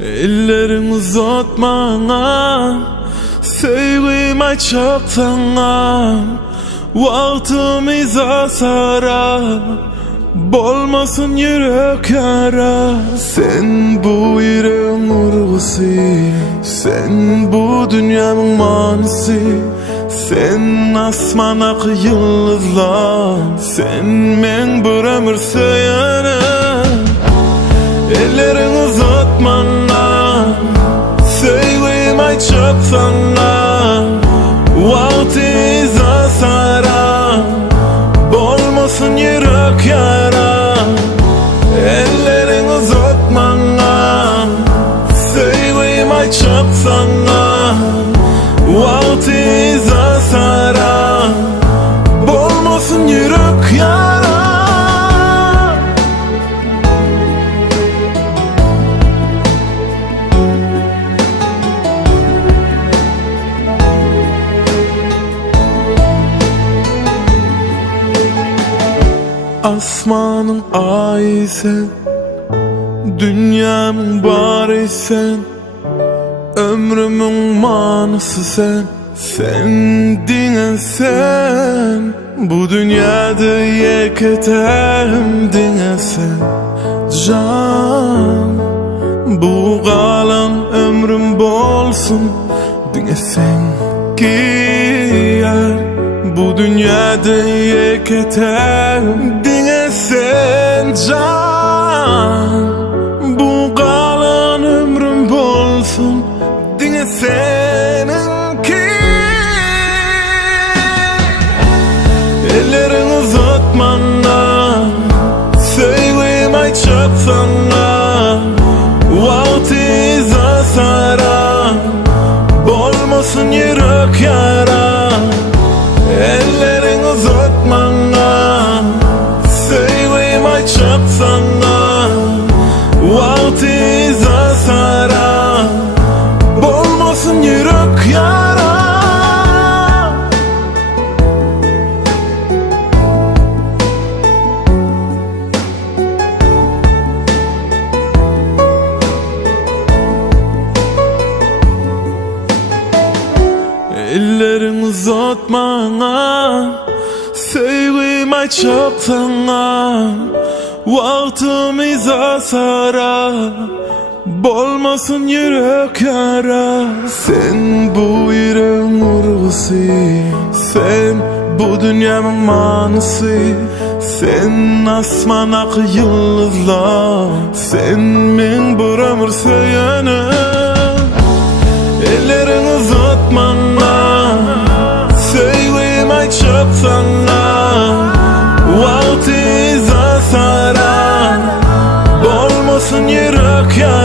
Ellerin uzatmana, sevgim açıp sana. Vaktimiz asara, bolmasın yürek yara. Sen bu yüreğin urgusu, sen bu dünyanın manisi. Sen asmanak yıldızlar, sen men bir ömür söyleyene. Ellerin uzatmana, sevgim açıp sana. Vaktimiz asara, bolmasın yürek yara. Ellerin uzatmana, sevgim açıp sana. Vaktimiz asara, bolmasın yürek yara. Asmanın ayı sen, dünyamın bari sen. Ömrümün manası sen, sendin sen. Bu dünyada yeketem sen. Can, bu kalan ömrüm bolsun sen ki yar. Bu dünyada yeketem sen can. Bu kalan ömrüm bolsun seninki. Ellerin uzatmana, sevgim açıp sana. Vaktimiz asara, bolmasın yürek yara. Ellerin uzatmana, sevgim açıp sana. Vaktimiz asara, bolmasın yürek yara. Ellerin uzatmana, sevgim açıp sana. Vaktimiz asara, bolmasın yürek yara. Sen bu yüreğin urgusu, sen bu dünyanın manisi. Sen asmanak yıldızlar, sen men bir ömür söyleyene. Ellerin uzatmana, sevgim açıp sana. Vaktimiz asara, bolmasın yürek yara.